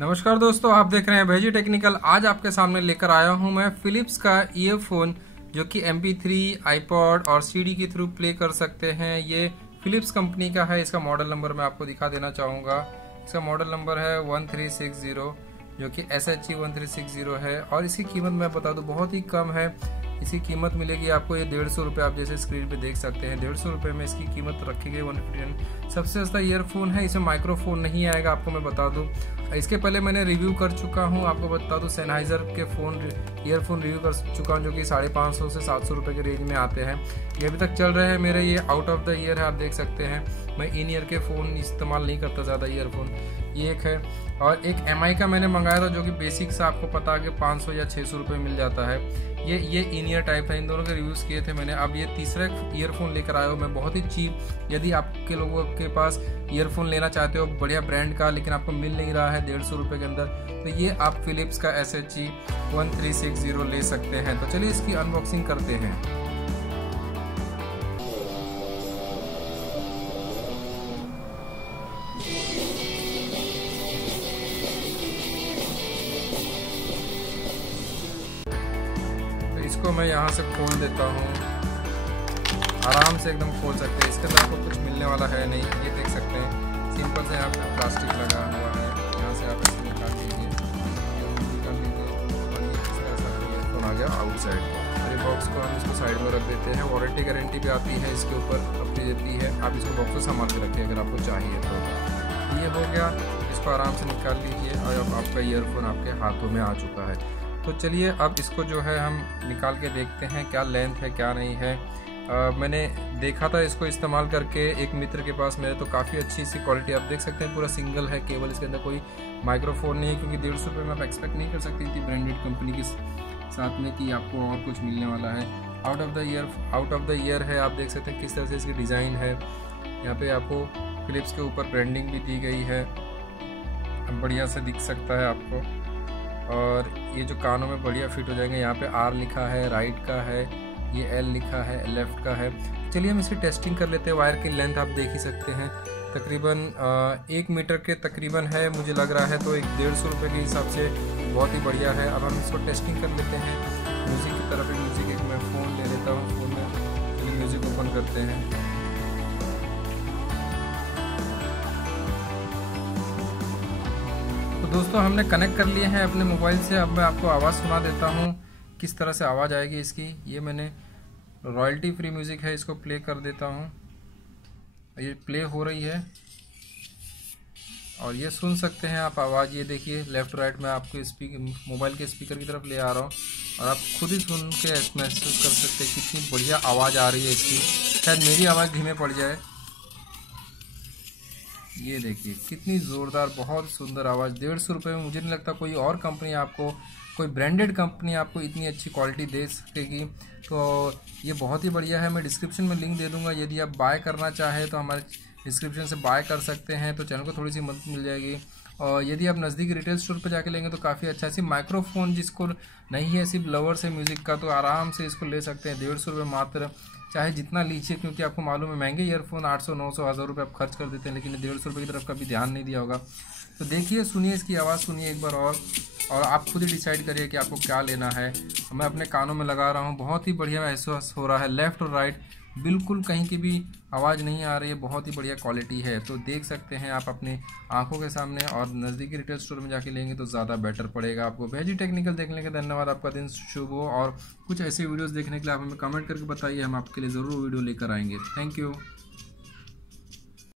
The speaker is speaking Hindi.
नमस्कार दोस्तों, आप देख रहे हैं भेजी टेक्निकल। आज आपके सामने लेकर आया हूं मैं फिलिप्स का ईयरफोन जो कि MP3, आईपॉड और CD के थ्रू प्ले कर सकते हैं। ये फिलिप्स कंपनी का है। इसका मॉडल नंबर मैं आपको दिखा देना चाहूँगा। इसका मॉडल नंबर है 1360 जो कि SHE 1360 है और इसकी कीमत मैं बता दूं बहुत ही कम है। इसकी कीमत मिलेगी आपको ये 150 रुपये। आप जैसे स्क्रीन पे देख सकते हैं 150 रुपये में इसकी कीमत रखी गई। 150 सबसे सस्ता ईयरफोन है। इसमें माइक्रोफोन नहीं आएगा, आपको मैं बता दूं। इसके पहले मैंने रिव्यू कर चुका हूं, आपको बता दूं सेनहाइजर के ईयरफोन रिव्यू कर चुका हूं जो कि 550 से 700 रुपये के रेंज में आते हैं। ये अभी तक चल रहे हैं मेरे। ये आउट ऑफ द ईयर है, आप देख सकते हैं। मैं इन ईयर के फ़ोन इस्तेमाल नहीं करता ज़्यादा ईयरफोन। ये एक है और एक MI का मैंने मंगाया था जो कि बेसिक से आपको पता है कि 500 या 600 रुपये मिल जाता है। ये इन ईयर टाइप था। इन दोनों के रिव्यूज़ किए थे मैंने। अब ये तीसरा ईयरफोन लेकर आया हूँ मैं, बहुत ही चीप। यदि आपके लोगों के पास ईयरफोन लेना चाहते हो बढ़िया ब्रांड का, लेकिन आपको मिल नहीं रहा है 150 रुपये के अंदर, तो ये आप फिलिप्स का SHE 1360 ले सकते हैं। तो चलिए इसकी अनबॉक्सिंग करते हैं। इसको मैं यहाँ से खोल देता हूँ, आराम से एकदम खोल सकते हैं। इसके अंदर आपको कुछ मिलने वाला है नहीं, ये देख सकते हैं। सिंपल से यहाँ पे प्लास्टिक लगा हुआ है। यहाँ से आप इसे निकाल लीजिए और ये इस तरह से ईयरफोन आ गया आउटसाइड। और ये बॉक्स को हम इसको साइड में रख देते हैं। वारंटी गारंटी भी आती है इसके ऊपर, अपनी देती है। आप इसको बॉक्स में संभाल के रखिए अगर आपको चाहिए तो। ये हो गया, इसको आराम से निकाल लीजिए और अब आपका ईयरफोन आपके हाथों में आ चुका है। तो चलिए अब इसको जो है हम निकाल के देखते हैं क्या लेंथ है क्या नहीं है। मैंने देखा था इसको इस्तेमाल करके एक मित्र के पास मेरे, तो काफ़ी अच्छी सी क्वालिटी आप देख सकते हैं। पूरा सिंगल है केबल, इसके अंदर कोई माइक्रोफोन नहीं है, क्योंकि 150 रुपये में आप एक्सपेक्ट नहीं कर सकते थी ब्रांडेड कंपनी के साथ में कि आपको और कुछ मिलने वाला है। आउट ऑफ द ईयर है। आप देख सकते हैं किस तरह से इसकी डिज़ाइन है। यहाँ पे आपको फिलिप्स के ऊपर ब्रांडिंग भी दी गई है, बढ़िया से दिख सकता है आपको। और ये जो कानों में बढ़िया फिट हो जाएंगे। यहाँ पे R लिखा है, राइट का है, ये L लिखा है, लेफ़्ट का है। चलिए हम इसकी टेस्टिंग कर लेते हैं। वायर की लेंथ आप देख ही सकते हैं, तकरीबन 1 मीटर के तकरीबन है मुझे लग रहा है। तो एक 150 रुपये के हिसाब से बहुत ही बढ़िया है। अब हम इसको टेस्टिंग कर लेते हैं। म्यूज़िक की तरफ एक मैं फ़ोन ले लेता हूँ। फ़ोन में चलिए म्यूज़िक ओपन करते हैं। दोस्तों हमने कनेक्ट कर लिए हैं अपने मोबाइल से। अब मैं आपको आवाज़ सुना देता हूँ किस तरह से आवाज़ आएगी इसकी। ये मैंने रॉयल्टी फ्री म्यूज़िक है, इसको प्ले कर देता हूँ। ये प्ले हो रही है और ये सुन सकते हैं आप आवाज़। ये देखिए लेफ़्ट राइट में आपको मोबाइल के स्पीकर की तरफ ले आ रहा हूँ और आप खुद ही सुन के महसूस कर सकते हैं कितनी बढ़िया आवाज़ आ रही है इसकी। शायद मेरी आवाज़ धीमे पड़ जाए। ये देखिए कितनी ज़ोरदार, बहुत सुंदर आवाज़। 150 रुपये में मुझे नहीं लगता कोई और कंपनी आपको, कोई ब्रांडेड कंपनी आपको इतनी अच्छी क्वालिटी दे सकेगी। तो ये बहुत ही बढ़िया है। मैं डिस्क्रिप्शन में लिंक दे दूंगा, यदि आप बाय करना चाहें तो हमारे डिस्क्रिप्शन से बाय कर सकते हैं। तो चैनल को थोड़ी सी मदद मिल जाएगी। और यदि आप नज़दीकी रिटेल स्टोर पर जाके लेंगे तो काफ़ी अच्छा। सिर्फ माइक्रोफोन जिसको नहीं है, सिर्फ लवर से म्यूज़िक का, तो आराम से इसको ले सकते हैं। 150 रुपये मात्र, चाहे जितना लीजिए, क्योंकि आपको मालूम है महंगे ईयरफोन 800, 900, 1000 रुपये आप खर्च कर देते हैं, लेकिन 150 रुपये की तरफ कभी ध्यान नहीं दिया होगा। तो देखिए, सुनिए इसकी आवाज़, सुनिए एक बार और आप खुद ही डिसाइड करिए कि आपको क्या लेना है। मैं अपने कानों में लगा रहा हूँ, बहुत ही बढ़िया महसूस हो रहा है। लेफ़्ट और राइट बिल्कुल कहीं की भी आवाज़ नहीं आ रही है, बहुत ही बढ़िया क्वालिटी है। तो देख सकते हैं आप अपने आंखों के सामने, और नज़दीकी रिटेल स्टोर में जाके लेंगे तो ज़्यादा बेटर पड़ेगा आपको। भेजी टेक्निकल देखने के धन्यवाद। आपका दिन शुभ हो और कुछ ऐसे वीडियोस देखने के लिए आप हमें कमेंट करके बताइए, हम आपके लिए ज़रूर वीडियो लेकर आएंगे। Thank you.